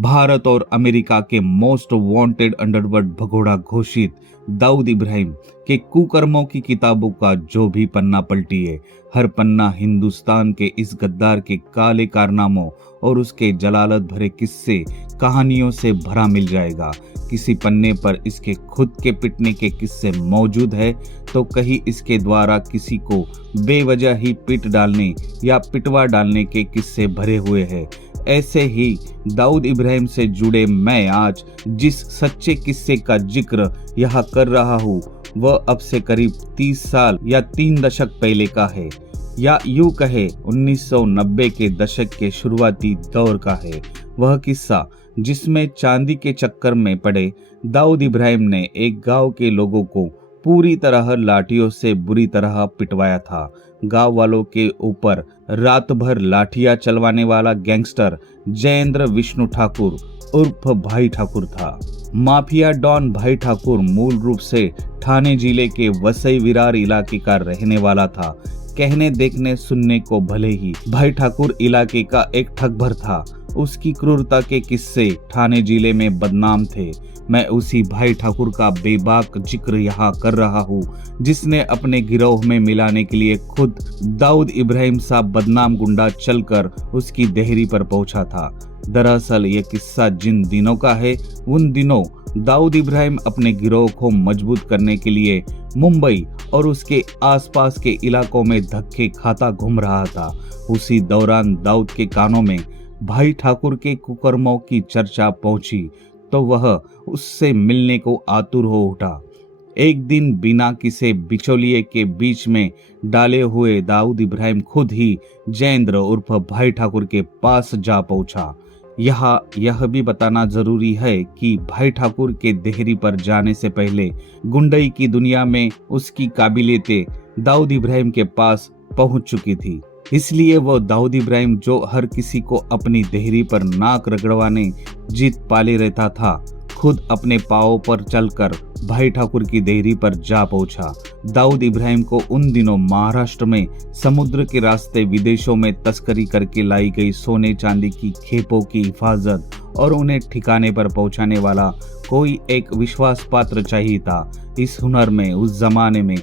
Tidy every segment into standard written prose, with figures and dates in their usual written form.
भारत और अमेरिका के most wanted underworld भगोड़ा घोषित दाऊद इब्राहिम के कुकर्मों की किताबों का जो भी पन्ना पलटिए, हर पन्ना हिंदुस्तान के इस गद्दार के काले कारनामों और उसके जलालत भरे किस्से कहानियों से भरा मिल जाएगा। किसी पन्ने पर इसके खुद के पिटने के किस्से मौजूद है तो कहीं इसके द्वारा किसी को बेवजह ही पीट डालने या पिटवा डालने के किस्से भरे हुए हैं। ऐसे ही दाऊद इब्राहिम से जुड़े मैं आज जिस सच्चे किस्से का जिक्र यहाँ कर रहा हूँ वह अब से करीब 30 साल या 3 दशक पहले का है, या यूं कहे 1990 के दशक के शुरुआती दौर का है। वह किस्सा जिसमें चांदी के चक्कर में पड़े दाऊद इब्राहिम ने एक गांव के लोगों को पूरी तरह लाठियों से बुरी तरह पिटवाया था। गांव वालों के ऊपर रात भर लाठियां चलवाने वाला गैंगस्टर जयेंद्र विष्णु ठाकुर उर्फ भाई ठाकुर था। माफिया डॉन भाई ठाकुर मूल रूप से ठाणे जिले के वसई विरार इलाके का रहने वाला था। कहने देखने सुनने को भले ही भाई ठाकुर इलाके का एक ठगभर था, उसकी क्रूरता के किस्से ठाणे जिले में बदनाम थे। मैं उसी भाई ठाकुर का बेबाक जिक्र यहाँ कर रहा हूँ जिसने अपने गिरोह में मिलाने के लिए खुद दाऊद इब्राहिम सा बदनाम गुंडा चलकर उसकी देहरी पर पहुंचा था। दरअसल ये किस्सा जिन दिनों का है, उन दिनों दाऊद इब्राहिम अपने गिरोह को मजबूत करने के लिए मुंबई और उसके आसपास के इलाकों में धक्के खाता घूम रहा था। उसी दौरान दाऊद के कानों में भाई ठाकुर के कुकर्मों की चर्चा पहुंची तो वह उससे मिलने को आतुर हो उठा। एक दिन बिना किसी बिचौलिए के बीच में डाले हुए दाऊद इब्राहिम खुद ही जयेंद्र उर्फ भाई ठाकुर के पास जा पहुंचा। यह भी बताना जरूरी है कि भाई ठाकुर के देहरी पर जाने से पहले गुंडई की दुनिया में उसकी काबिलियतें दाऊद इब्राहिम के पास पहुंच चुकी थी। इसलिए वह दाऊद इब्राहिम जो हर किसी को अपनी देहरी पर नाक रगड़वाने जीत पाले रहता था, खुद अपने पांवों पर चलकर भाई ठाकुर की देहरी पर जा पहुंचा। दाऊद इब्राहिम को उन दिनों महाराष्ट्र में समुद्र के रास्ते विदेशों में तस्करी करके लाई गई सोने चांदी की खेपों की हिफाजत और उन्हें ठिकाने पर पहुंचाने वाला कोई एक विश्वास पात्र चाहिए था। इस हुनर में उस जमाने में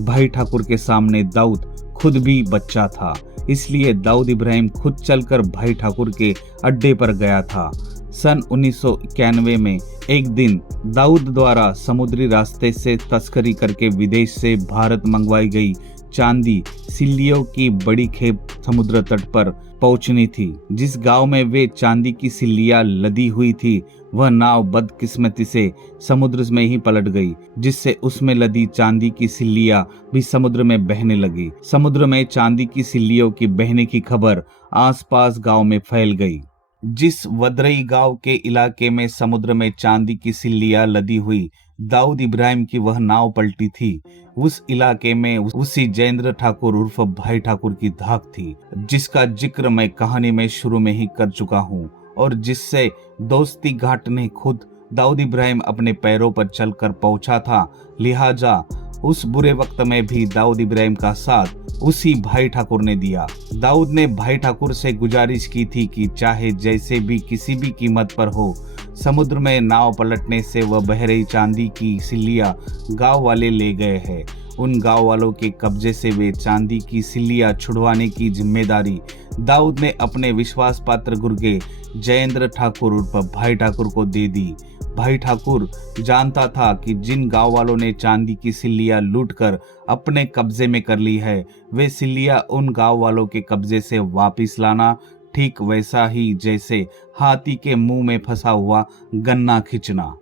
भाई ठाकुर के सामने दाऊद खुद भी बच्चा था, इसलिए दाऊद इब्राहिम खुद चलकर भाई ठाकुर के अड्डे पर गया था। सन 1991 में एक दिन दाऊद द्वारा समुद्री रास्ते से तस्करी करके विदेश से भारत मंगवाई गई चांदी सिल्लियों की बड़ी खेप समुद्र तट पर पहुंचनी थी। जिस गांव में वे चांदी की सिल्लियां लदी हुई थी वह नाव बदकिस्मती से समुद्र में ही पलट गई, जिससे उसमें लदी चांदी की सिल्लियां भी समुद्र में बहने लगी। समुद्र में चांदी की सिल्लियों की बहने की खबर आसपास गांव में फैल गई। जिस वदरई गांव के इलाके में समुद्र में चांदी की सिल्लियां लदी हुई दाऊद इब्राहिम की वह नाव पलटी थी, उस इलाके में उसी जयेंद्र ठाकुर उर्फ भाई ठाकुर की धाक थी, जिसका जिक्र मैं कहानी में शुरू में ही कर चुका हूँ और जिससे दोस्ती घाटने खुद दाऊद इब्राहिम अपने पैरों पर चलकर पहुंचा था। लिहाजा उस बुरे वक्त में भी दाऊद इब्राहिम का साथ उसी भाई ठाकुर ने दिया। दाऊद ने भाई ठाकुर से गुजारिश की थी कि चाहे जैसे भी किसी भी कीमत पर हो, समुद्र में नाव पलटने से वह बह रही चांदी की सिल्लियां गांव वाले ले गए हैं। उन गांव वालों के कब्जे से वे चांदी की सिल्लियां छुड़वाने की जिम्मेदारी दाऊद ने अपने विश्वास पात्र गुर्गे जयेंद्र ठाकुर उर्फ भाई ठाकुर को दे दी। भाई ठाकुर जानता था कि जिन गांव वालों ने चांदी की सिल्लियां लूटकर अपने कब्जे में कर ली है, वे सिल्लियां उन गांव वालों के कब्जे से वापस लाना ठीक वैसा ही जैसे हाथी के मुंह में फंसा हुआ गन्ना खींचना।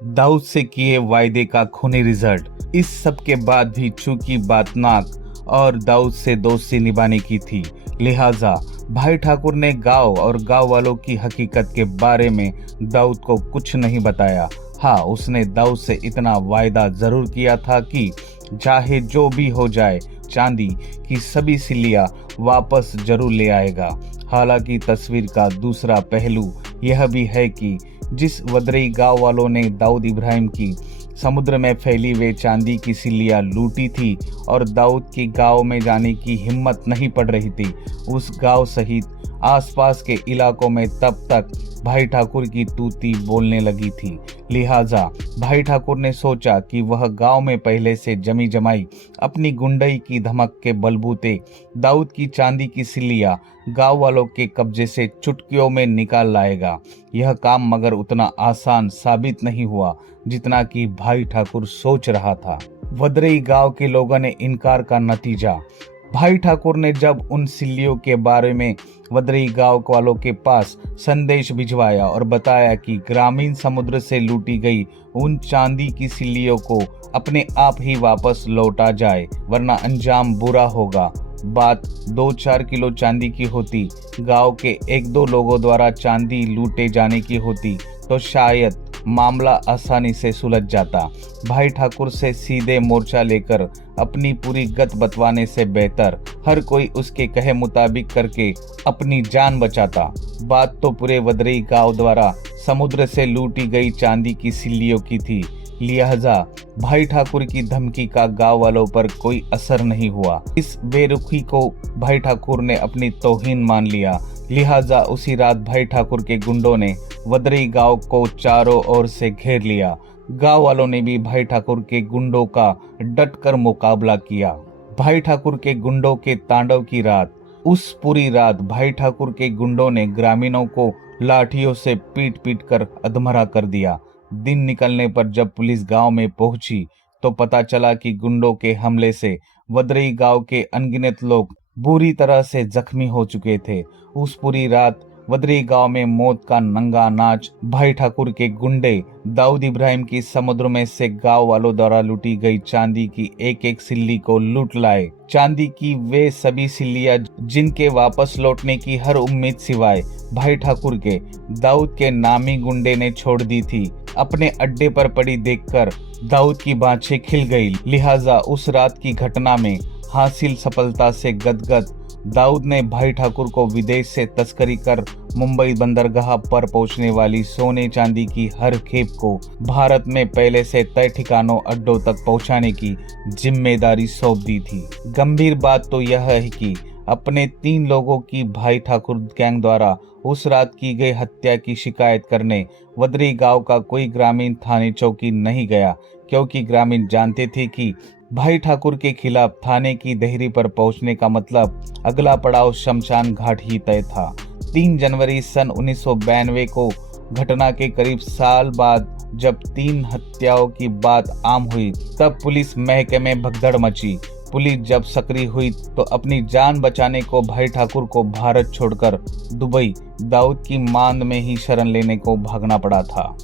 दाऊद से किए वायदे का खूनी रिजल्ट। इस सब के बाद भी चूंकि बात नाक और दाऊद से दोस्ती निभाने की थी, लिहाजा भाई ठाकुर ने गांव और गांव वालों की हकीकत के बारे में दाऊद को कुछ नहीं बताया। हाँ, उसने दाऊद से इतना वायदा जरूर किया था कि चाहे जो भी हो जाए चांदी की सभी सिल्लियां वापस जरूर ले आएगा। हालांकि तस्वीर का दूसरा पहलू यह भी है कि जिस वदरई गांव वालों ने दाऊद इब्राहिम की समुद्र में फैली वे चांदी की सिल्लियां लूटी थी और दाऊद के गांव में जाने की हिम्मत नहीं पड़ रही थी, उस गांव सहित आसपास के इलाकों में तब तक भाई ठाकुर की तूती बोलने लगी थी। लिहाजा भाई ठाकुर ने सोचा कि वह गांव में पहले से जमी जमाई अपनी गुंडई की धमक के बलबूते दाऊद की चांदी की सिल्लियां गांव वालों के कब्जे से चुटकियों में निकाल लाएगा। यह काम मगर उतना आसान साबित नहीं हुआ जितना कि भाई ठाकुर सोच रहा था। वदरई गांव के लोगों ने इनकार का नतीजा, भाई ठाकुर ने जब उन सिल्लियों के बारे में वदरई गांव वालों के पास संदेश भिजवाया और बताया कि ग्रामीण समुद्र से लूटी गई उन चांदी की सिल्लियों को अपने आप ही वापस लौटा जाए वरना अंजाम बुरा होगा। बात 2-4 किलो चांदी की होती, गांव के 1-2 लोगों द्वारा चांदी लूटे जाने की होती तो शायद मामला आसानी से सुलझ जाता। भाई ठाकुर से सीधे मोर्चा लेकर अपनी पूरी गत बतवाने से बेहतर हर कोई उसके कहे मुताबिक करके अपनी जान बचाता। बात तो पूरे वदरई गांव द्वारा समुद्र से लूटी गई चांदी की सिल्लियों की थी। लिहाजा भाई ठाकुर की धमकी का गांव वालों पर कोई असर नहीं हुआ। इस बेरुखी को भाई ठाकुर ने अपनी तौहीन मान लिया। लिहाजा उसी रात भाई ठाकुर के गुंडों ने वदरई गांव को चारों ओर से घेर लिया। गांव वालों ने भी भाई ठाकुर के गुंडों का डटकर मुकाबला किया। भाई ठाकुर के गुंडों के तांडव की रात, उस पूरी रात भाई ठाकुर के गुंडों ने ग्रामीणों को लाठियों से पीट पीट कर अधमरा कर दिया। दिन निकलने पर जब पुलिस गांव में पहुंची तो पता चला कि गुंडों के हमले से वदरई गांव के अनगिनत लोग बुरी तरह से जख्मी हो चुके थे। उस पूरी रात वदरई गांव में मौत का नंगा नाच भाई ठाकुर के गुंडे दाऊद इब्राहिम की समुद्र में से गांव वालों द्वारा लूटी गई चांदी की एक एक सिल्ली को लूट लाए। चांदी की वे सभी सिल्लियां जिनके वापस लौटने की हर उम्मीद सिवाय भाई ठाकुर के दाऊद के नामी गुंडे ने छोड़ दी थी, अपने अड्डे पर पड़ी देखकर दाऊद की बाँछें खिल गई। लिहाजा उस रात की घटना में हासिल सफलता से गदगद दाऊद ने भाई ठाकुर को विदेश से तस्करी कर मुंबई बंदरगाह पर पहुंचने वाली सोने चांदी की हर खेप को भारत में पहले से तय ठिकानों अड्डों तक पहुंचाने की जिम्मेदारी सौंप दी थी। गंभीर बात तो यह है कि अपने 3 लोगों की भाई ठाकुर गैंग द्वारा उस रात की गई हत्या की शिकायत करने वदरई गांव का कोई ग्रामीण थाने चौकी नहीं गया, क्योंकि ग्रामीण जानते थे कि भाई ठाकुर के खिलाफ थाने की देहरी पर पहुंचने का मतलब अगला पड़ाव शमशान घाट ही तय था। 3 जनवरी सन 1992 को घटना के करीब साल बाद जब 3 हत्याओं की बात आम हुई तब पुलिस महकमे में भगदड़ मची। पुलिस जब सक्रिय हुई तो अपनी जान बचाने को भाई ठाकुर को भारत छोड़कर दुबई दाऊद की मांद में ही शरण लेने को भागना पड़ा था।